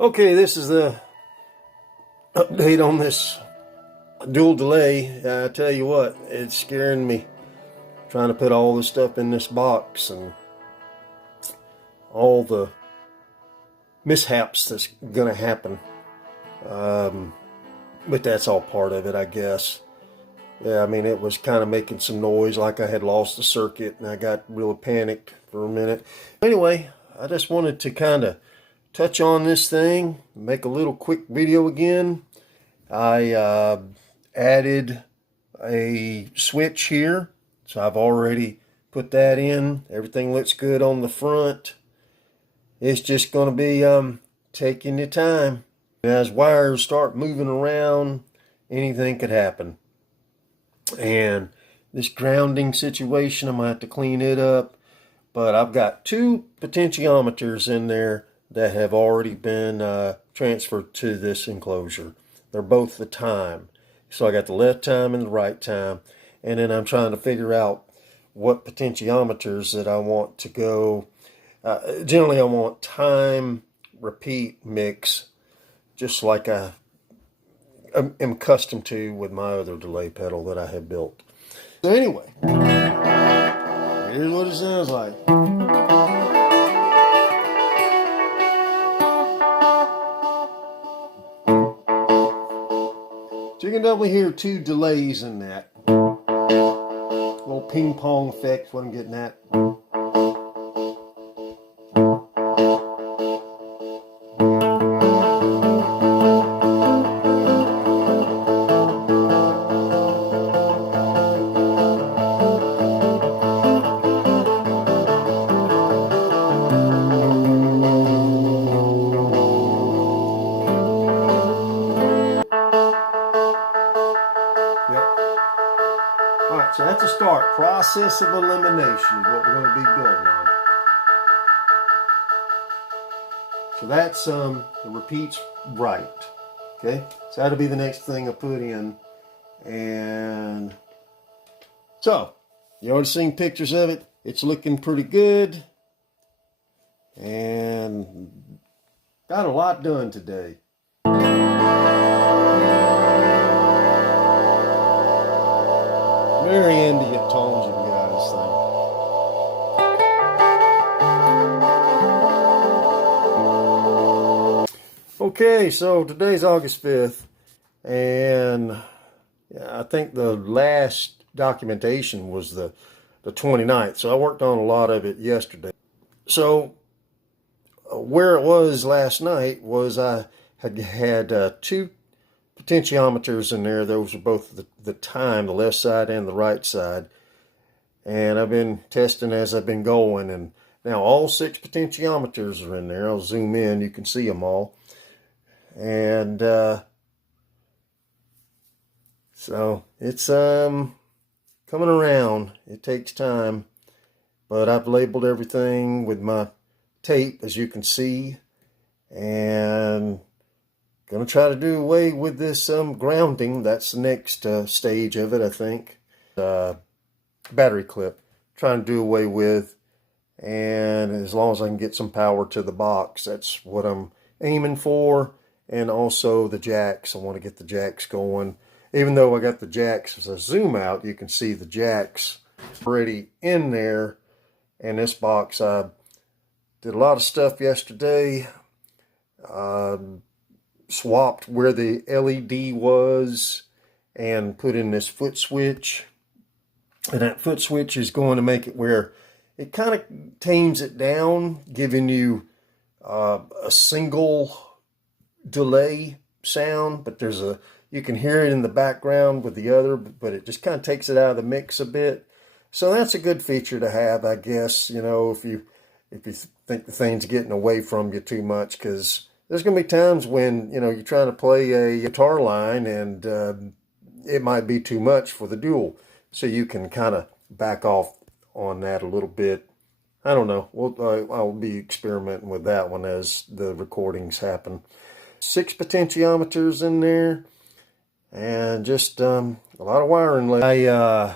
Okay, this is the update on this dual delay. I tell you what, it's scaring me trying to put all this stuff in this box and all the mishaps that's gonna happen. But that's all part of it, I guess. Yeah, I mean, it was kind of making some noise like I had lost the circuit, and I got really panicked for a minute. Anyway, I just wanted to kind of touch on this thing, make a little quick video again. I added a switch here, so I've already put that in. Everything looks good on the front. It's just going to be taking your time. As wires start moving around, anything could happen. And this grounding situation, I'm going to have to clean it up. But I've got two potentiometers in there that have already been transferred to this enclosure. They're both the time. So I got the left time and the right time. And then I'm trying to figure out what potentiometers that I want to go. Generally, I want time, repeat, mix, just like I am accustomed to with my other delay pedal that I have built. So anyway, here's what it sounds like. So you can definitely hear two delays in that. Little ping pong effect, what I'm getting at. Alright, so that's a start. Process of elimination is what we're going to be building on. So that's the repeats right. Okay, so that'll be the next thing I put in. And so, you already seen pictures of it. It's looking pretty good. And got a lot done today. Very ambient tones you can get out of this thing. Okay, so today's August 5th, and I think the last documentation was the 29th, so I worked on a lot of it yesterday. So where it was last night was I had two potentiometers in there. Those are both the time, the left side and the right side. And I've been testing as I've been going. And now all 6 potentiometers are in there. I'll zoom in. You can see them all. And so it's coming around. It takes time. But I've labeled everything with my tape, as you can see. And going to try to do away with this grounding. That's the next stage of it, I think. Battery clip. Trying to do away with. And as long as I can get some power to the box, that's what I'm aiming for. And also the jacks. I want to get the jacks going. Even though I got the jacks, as I zoom out, you can see the jacks already in there. And this box, I did a lot of stuff yesterday. Swapped where the LED was and put in this foot switch. And that foot switch is going to make it where it kind of tames it down, giving you a single delay sound, but you can hear it in the background with the other, but it just kind of takes it out of the mix a bit. So that's a good feature to have, I guess, you know, if you think the thing's getting away from you too much, because there's going to be times when, you know, you're trying to play a guitar line and it might be too much for the dual. So you can kind of back off on that a little bit. I don't know. I'll be experimenting with that one as the recordings happen. 6 potentiometers in there and just a lot of wiring. I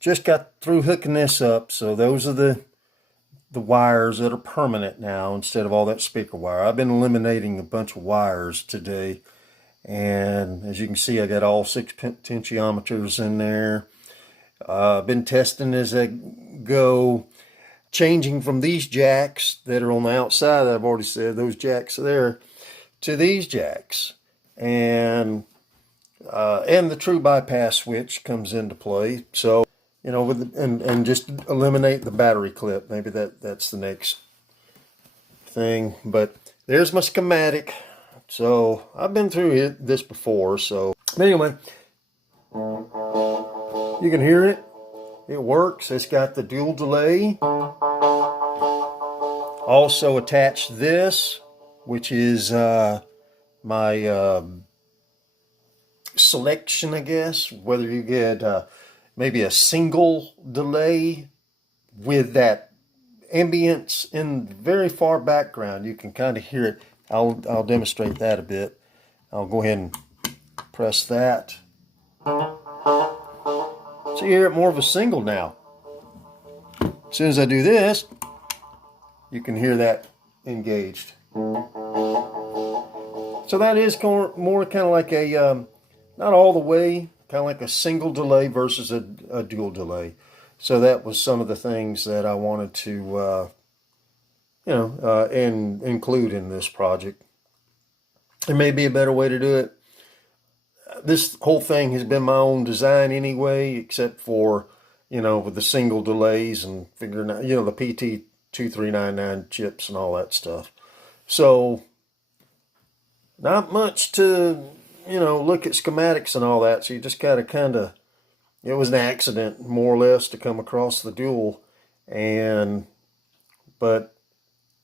just got through hooking this up. So those are the the wires that are permanent now instead of all that speaker wire. I've been eliminating a bunch of wires today. And as you can see, I got all 6 potentiometers in there. I've been testing as I go, changing from these jacks that are on the outside, I've already said, those jacks there, to these jacks. And the true bypass switch comes into play. So, you know, and just eliminate the battery clip. Maybe that's the next thing. But there's my schematic. So I've been through this before. So anyway, you can hear it. It works. It's got the dual delay. Also attached this, which is my selection, I guess. Whether you get maybe a single delay with that ambience in the very far background. You can kind of hear it. I'll demonstrate that a bit. I'll go ahead and press that. So you hear it more of a single now. As soon as I do this, you can hear that engaged. So that is more kind of like a, not all the way, kind of like a single delay versus a dual delay. So that was some of the things that I wanted to, include in this project. There may be a better way to do it. This whole thing has been my own design anyway, except for, with the single delays and figuring out, the PT2399 chips and all that stuff. So, not much to, look at schematics and all that. So you just gotta it was an accident, more or less, to come across the dual. But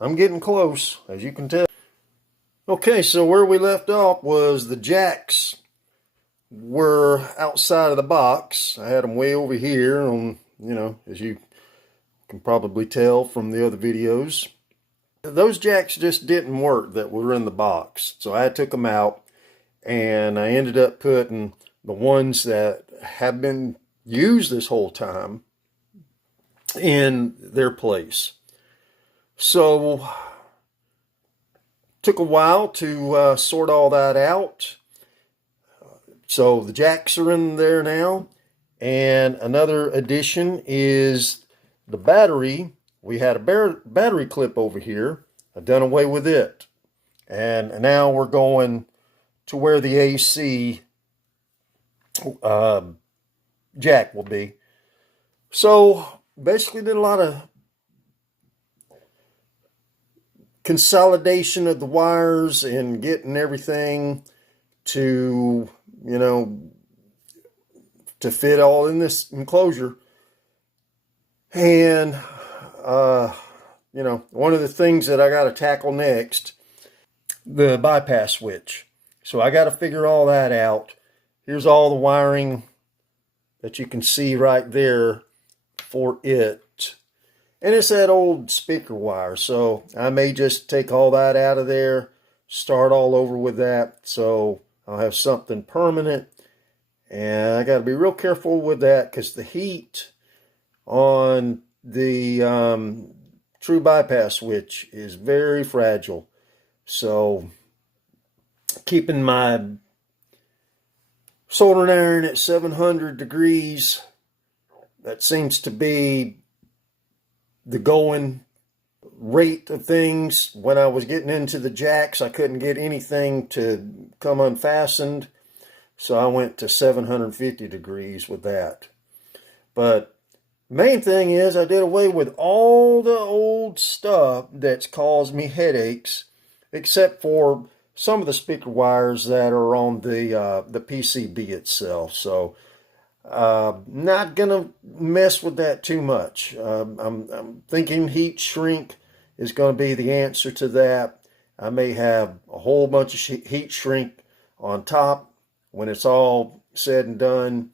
I'm getting close, as you can tell. Okay, so where we left off was the jacks were outside of the box. I had them way over here on, as you can probably tell from the other videos. Those jacks just didn't work that were in the box. So I took them out and I ended up putting the ones that have been used this whole time in their place. So took a while to sort all that out. So the jacks are in there now. And another addition is the battery. We had a battery clip over here. I've done away with it. And now we're going to where the AC jack will be. So basically did a lot of consolidation of the wires and getting everything to, to fit all in this enclosure. And, one of the things that I got to tackle next, the bypass switch. So I got to figure all that out. Here's all the wiring that you can see right there for it. And it's that old speaker wire. So I may just take all that out of there, start all over with that. So I'll have something permanent. And I got to be real careful with that because the heat on the true bypass switch is very fragile. So keeping my soldering iron at 700 degrees, that seems to be the going rate of things. When I was getting into the jacks, I couldn't get anything to come unfastened. So I went to 750 degrees with that. But main thing is I did away with all the old stuff that's caused me headaches, except for some of the speaker wires that are on the PCB itself. So not gonna mess with that too much. I'm thinking heat shrink is going to be the answer to that. I may have a whole bunch of heat shrink on top when it's all said and done.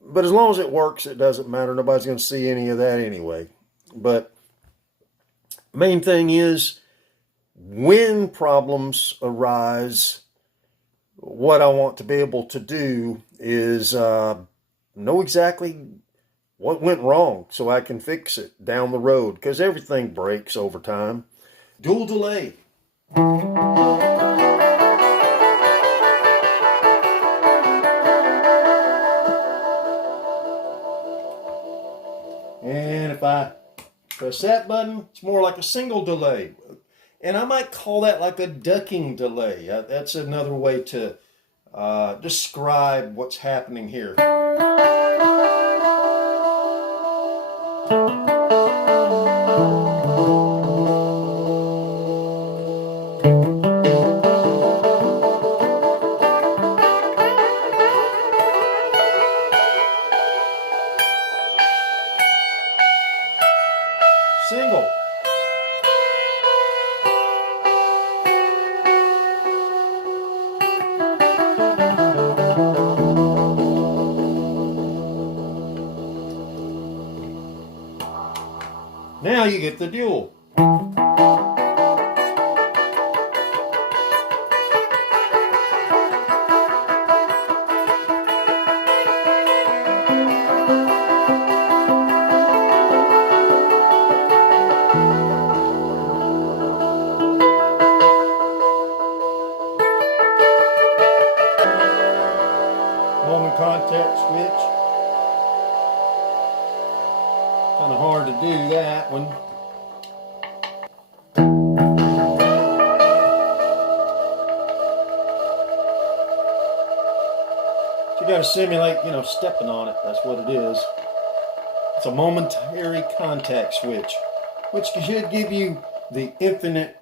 But as long as it works, it doesn't matter. Nobody's going to see any of that anyway. But main thing is, when problems arise, what I want to be able to do is know exactly what went wrong so I can fix it down the road, because everything breaks over time. Dual delay. And if I press that button, it's more like a single delay. And I might call that like a ducking delay. That's another way to describe what's happening here. Single. Now you get the dual. Moment contact switch. Kind of hard to do that one. You got to simulate, stepping on it. That's what it is. It's a momentary contact switch, which should give you the infinite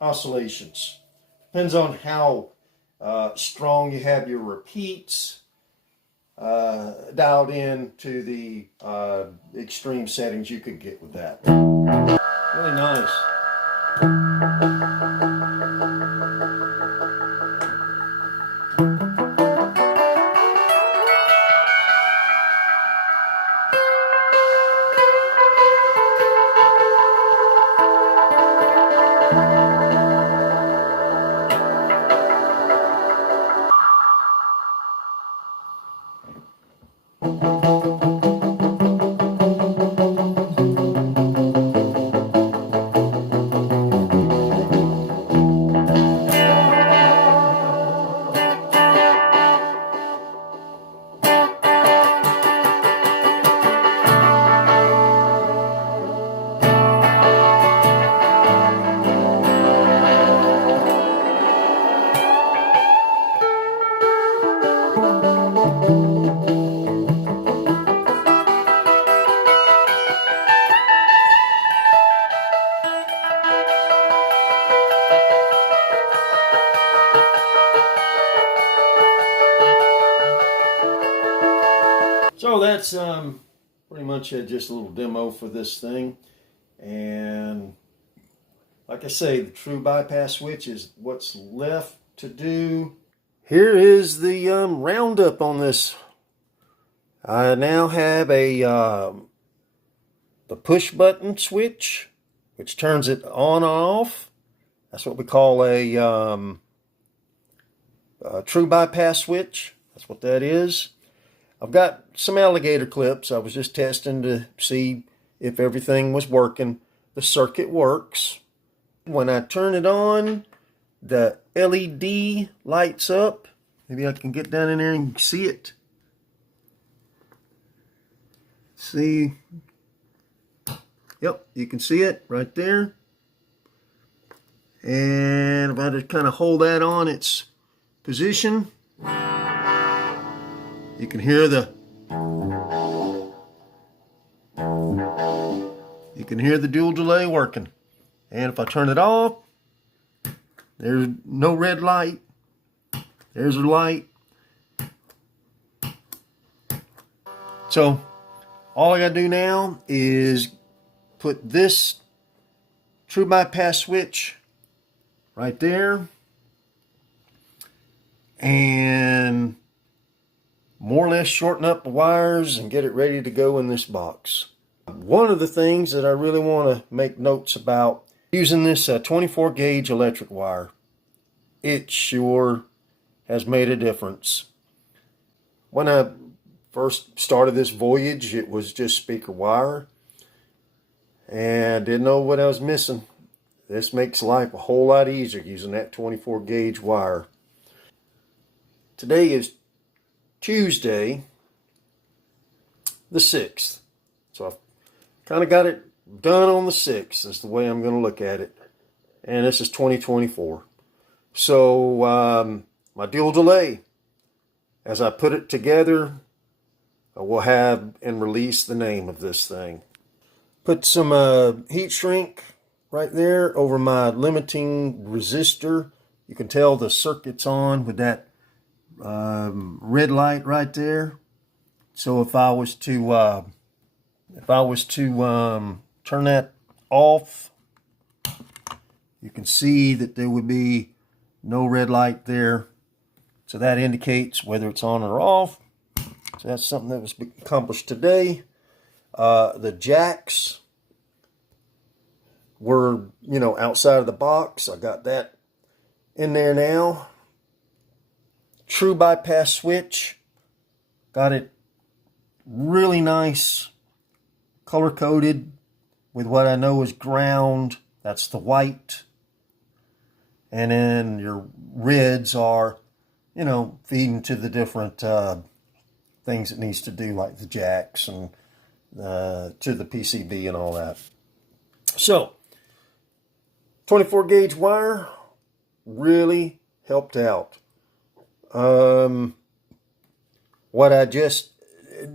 oscillations. Depends on how strong you have your repeats dialed in to the extreme settings you could get with that. Really nice. So that's pretty much just a little demo for this thing. And like I say, the true bypass switch is what's left to do. Here is the roundup on this. I now have the push button switch, which turns it on or off. That's what we call a true bypass switch. That's what that is. I've got some alligator clips. I was just testing to see if everything was working. The circuit works. When I turn it on, the LED lights up. Maybe I can get down in there and see it. See? Yep, you can see it right there. And if I just kind of hold that on its position, you can hear the dual delay working. And if I turn it off, there's no red light. There's a light. So all I gotta do now is put this true bypass switch right there, and more or less shorten up the wires and get it ready to go in this box. One of the things that I really want to make notes about using this 24 gauge electric wire, it sure has made a difference. When I first started this voyage, it was just speaker wire. And didn't know what I was missing. This makes life a whole lot easier using that 24 gauge wire. Today is Tuesday, the 6th. So I've kind of got it done on the 6th. That's the way I'm going to look at it. And this is 2024. So my dual delay, as I put it together, I will have and release the name of this thing. Put some heat shrink right there over my limiting resistor. You can tell the circuit's on with that red light right there. So if I was to turn that off, you can see that there would be no red light there. So that indicates whether it's on or off. So that's something that was accomplished today. The jacks were, outside of the box. I got that in there now. True bypass switch. Got it really nice, color coded with what I know is ground. That's the white. And then your reds are, feeding to the different things it needs to do, like the jacks and to the PCB and all that. So, 24 gauge wire really helped out. What I just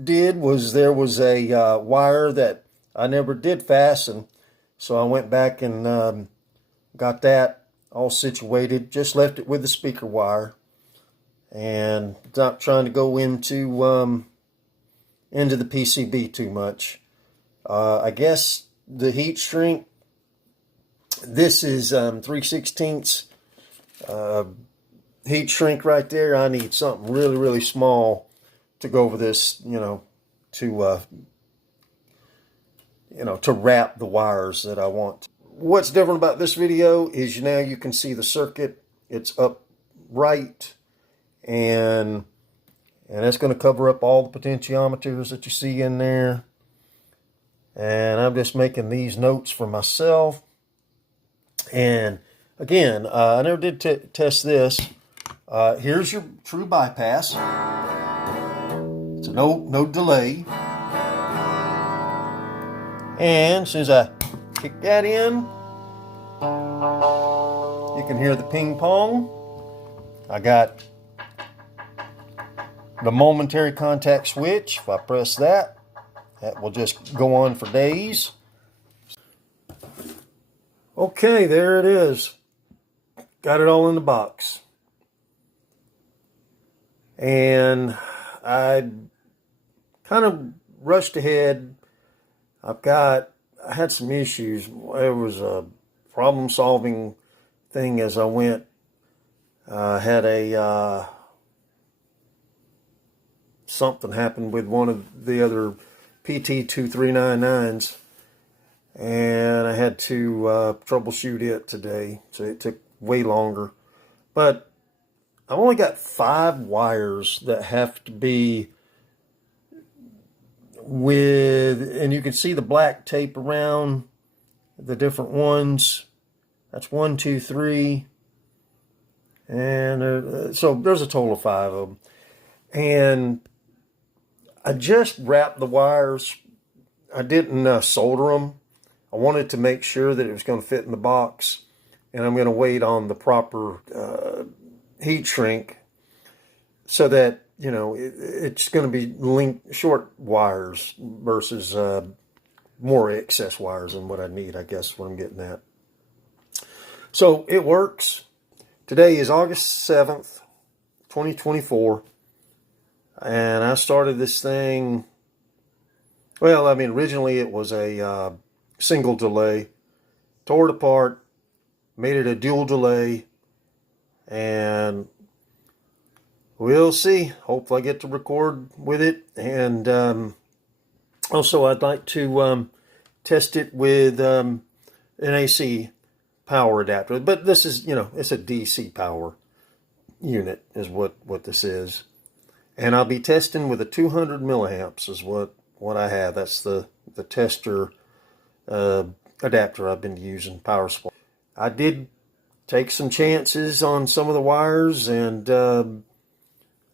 did was there was a wire that I never did fasten, so I went back and got that all situated. Just left it with the speaker wire, and not trying to go into the PCB too much. I guess the heat shrink. This is 3/16 heat shrink right there. I need something really, really small to go over this, to wrap the wires that I want. What's different about this video is now you can see the circuit. It's upright, and that's going to cover up all the potentiometers that you see in there. And I'm just making these notes for myself. And again, I never did test this. Here's your true bypass. So no delay. And as soon as I kick that in, you can hear the ping pong. I got the momentary contact switch. If I press that, that will just go on for days. Okay, there it is. Got it all in the box. And I kind of rushed ahead. I had some issues. It was a problem-solving thing as I went. I had something happened with one of the other PT2399s. And I had to troubleshoot it today, so it took way longer. But I've only got 5 wires that have to be with, and you can see the black tape around the different ones. That's 1, 2, 3. And so there's a total of 5 of them. And I just wrapped the wires. I didn't solder them. I wanted to make sure that it was going to fit in the box, and I'm going to wait on the proper heat shrink so that, it's going to be short wires versus more excess wires than what I need, I guess, what I'm getting at. So it works. Today is August 7th, 2024, and I started this thing, originally it was a single delay, tore it apart, made it a dual delay, and we'll see. Hopefully I get to record with it. And also I'd like to test it with an AC power adapter. But this is, it's a DC power unit is what this is. And I'll be testing with a 200 milliamps is what I have. That's the tester adapter I've been using, power supply. I did take some chances on some of the wires and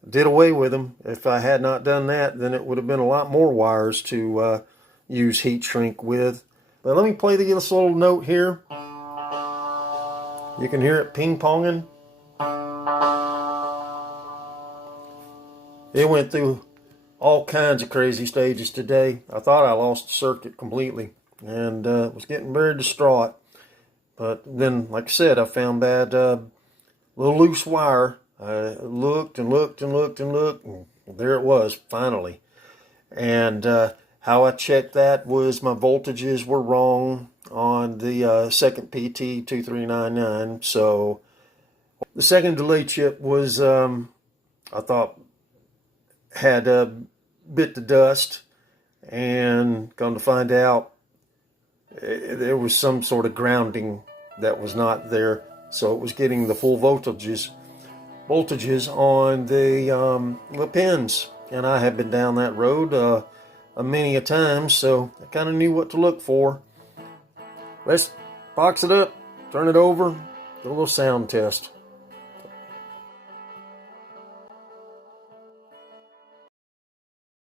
did away with them. If I had not done that, then it would have been a lot more wires to use heat shrink with. But let me play this little note here. You can hear it ping-ponging. It went through all kinds of crazy stages today. I thought I lost the circuit completely and was getting very distraught. But then, like I said, I found that little loose wire. I looked and looked and looked and looked, and there it was, finally. And how I checked that was my voltages were wrong on the second PT 2399. So the second delay chip was, I thought, had bit the dust, and come to find out there was some sort of grounding that was not there, so it was getting the full voltages on the pins. And I have been down that road many a time, so I kind of knew what to look for. Let's box it up, turn it over, do a little sound test.